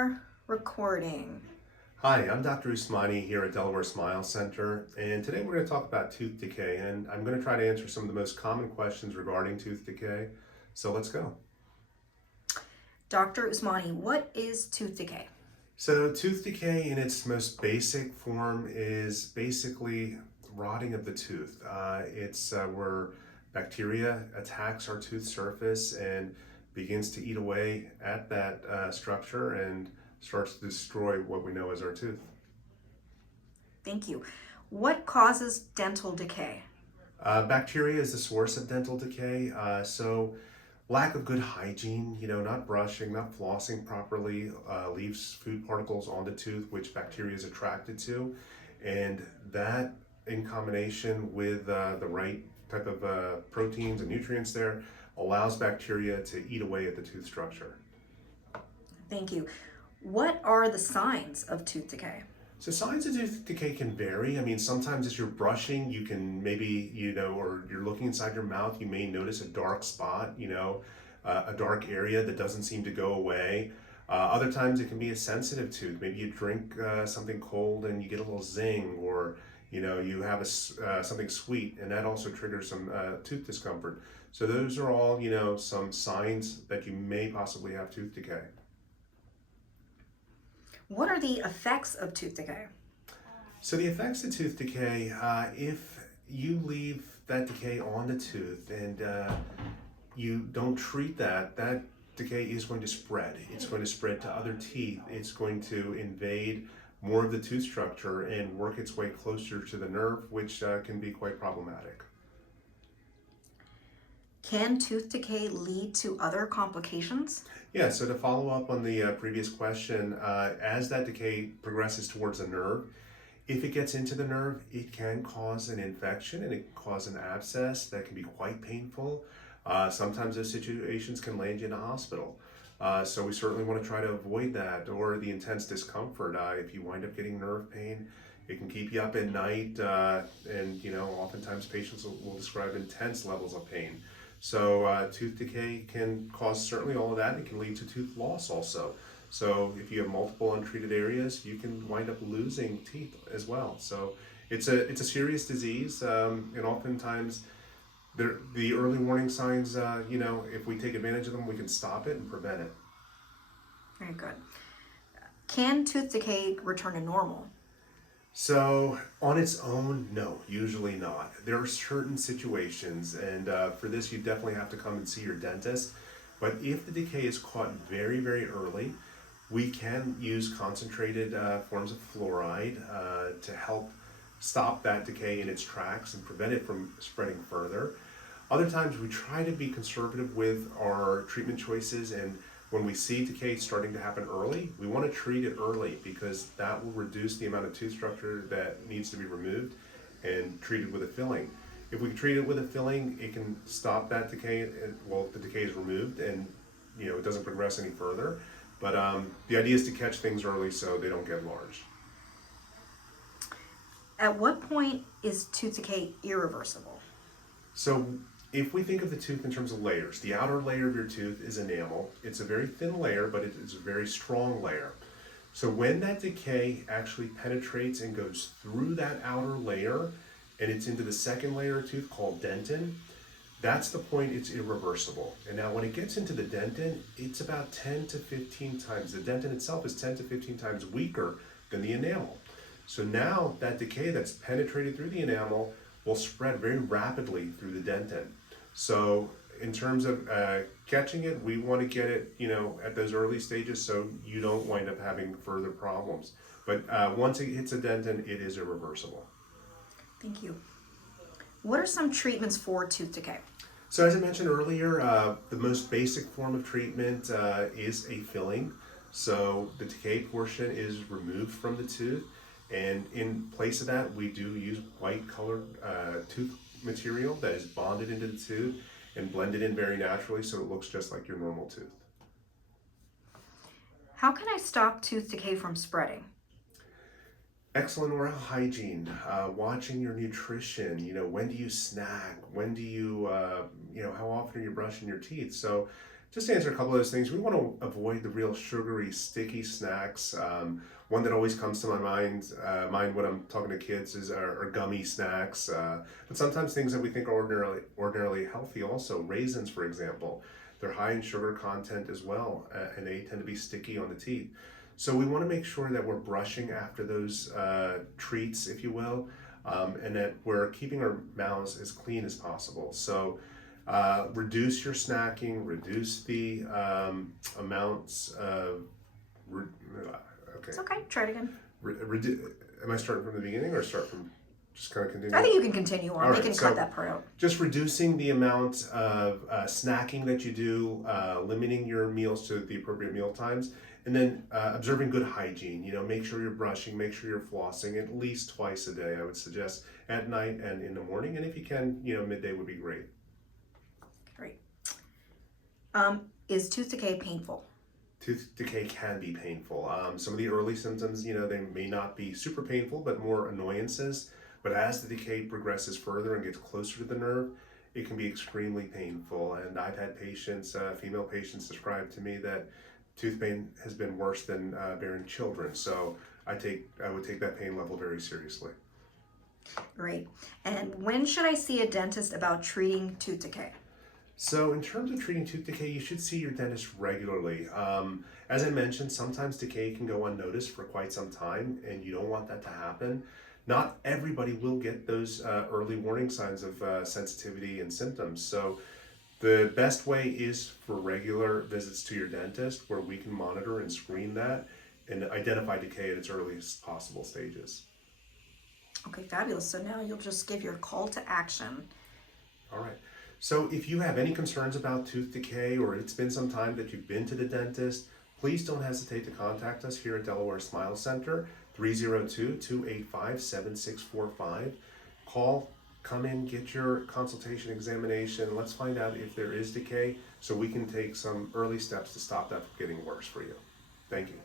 are recording. Hi, I'm Dr. Usmani here at Delaware Smile Center, and today we're going to talk about tooth decay, and I'm going to try to answer some of the most common questions regarding tooth decay. So let's go. Dr. Usmani, what is tooth decay? So tooth decay in its most basic form is basically rotting of the tooth. It's where bacteria attacks our tooth surface and begins to eat away at that structure and starts to destroy what we know as our tooth. Thank you. What causes dental decay? Bacteria is the source of dental decay. So lack of good hygiene, not brushing, not flossing properly, leaves food particles on the tooth, which bacteria is attracted to. And that in combination with the right type of proteins and nutrients there allows bacteria to eat away at the tooth structure. Thank you. What are the signs of tooth decay? So signs of tooth decay can vary. I mean, sometimes as you're brushing, you can maybe, or you're looking inside your mouth, you may notice a dark spot, a dark area that doesn't seem to go away. Other times it can be a sensitive tooth. Maybe you drink something cold and you get a little zing, or you have something sweet, and that also triggers some tooth discomfort. So those are all, some signs that you may possibly have tooth decay. What are the effects of tooth decay? So the effects of tooth decay, if you leave that decay on the tooth and you don't treat that decay is going to spread. It's going to spread to other teeth. It's going to invade more of the tooth structure and work its way closer to the nerve, which can be quite problematic. Can tooth decay lead to other complications? Yeah, so to follow up on the previous question, as that decay progresses towards the nerve, if it gets into the nerve, it can cause an infection and it can cause an abscess that can be quite painful. Sometimes those situations can land you in a hospital. So we certainly want to try to avoid that, or the intense discomfort. If you wind up getting nerve pain, it can keep you up at night, and oftentimes patients will describe intense levels of pain. So tooth decay can cause certainly all of that. It can lead to tooth loss also. So if you have multiple untreated areas, you can wind up losing teeth as well. So it's a serious disease, and oftentimes the early warning signs, if we take advantage of them, we can stop it and prevent it. Very good. Can tooth decay return to normal? So on its own, no, usually not. There are certain situations, and for this you definitely have to come and see your dentist. But if the decay is caught very, very early, we can use concentrated forms of fluoride to help stop that decay in its tracks and prevent it from spreading further. Other times we try to be conservative with our treatment choices, and when we see decay starting to happen early, we want to treat it early because that will reduce the amount of tooth structure that needs to be removed and treated with a filling. If we treat it with a filling, it can stop that decay, the decay is removed and it doesn't progress any further. But the idea is to catch things early so they don't get large. At what point is tooth decay irreversible? So if we think of the tooth in terms of layers, the outer layer of your tooth is enamel. It's a very thin layer, but it is a very strong layer. So when that decay actually penetrates and goes through that outer layer and it's into the second layer of tooth called dentin, that's the point it's irreversible. And now when it gets into the dentin, it's about 10 to 15 times. The dentin itself is 10 to 15 times weaker than the enamel. So now that decay that's penetrated through the enamel will spread very rapidly through the dentin. So in terms of catching it, we want to get it, at those early stages so you don't wind up having further problems. But once it hits a dentin, it is irreversible. Thank you. What are some treatments for tooth decay? So as I mentioned earlier, the most basic form of treatment is a filling. So the decay portion is removed from the tooth, and in place of that, we do use white colored tooth material that is bonded into the tooth and blended in very naturally so it looks just like your normal tooth. How can I stop tooth decay from spreading? Excellent oral hygiene, watching your nutrition, when do you snack, when do you, how often are you brushing your teeth? So just to answer a couple of those things, we want to avoid the real sugary, sticky snacks. One that always comes to my mind when I'm talking to kids are gummy snacks. But sometimes things that we think are ordinarily healthy also. Raisins, for example, they're high in sugar content as well, and they tend to be sticky on the teeth. So we want to make sure that we're brushing after those treats, if you will, and that we're keeping our mouths as clean as possible. So reduce your snacking, reduce the amounts of. Okay. It's okay. Try it again. Am I starting from the beginning or start from just kind of continue? I think you can continue on. All We right, can so cut that part out. just reducing the amount of snacking that you do, limiting your meals to the appropriate meal times, and then observing good hygiene. You know, make sure you're brushing, make sure you're flossing at least twice a day. I would suggest at night and in the morning, and if you can, you know, midday would be great. Great. Is tooth decay painful? Tooth decay can be painful. Some of the early symptoms, you know, they may not be super painful, but more annoyances. But as the decay progresses further and gets closer to the nerve, it can be extremely painful. And I've had patients, female patients, describe to me that tooth pain has been worse than bearing children. So I would take that pain level very seriously. Great. And when should I see a dentist about treating tooth decay? So in terms of treating tooth decay, you should see your dentist regularly. As I mentioned, sometimes decay can go unnoticed for quite some time, and you don't want that to happen. Not everybody will get those early warning signs of sensitivity and symptoms. So the best way is for regular visits to your dentist, where we can monitor and screen that and identify decay at its earliest possible stages. Okay, fabulous. So now you'll just give your call to action. All right. So if you have any concerns about tooth decay, or it's been some time that you've been to the dentist, please don't hesitate to contact us here at Delaware Smile Center, 302-285-7645. Call, come in, get your consultation examination. Let's find out if there is decay so we can take some early steps to stop that from getting worse for you. Thank you.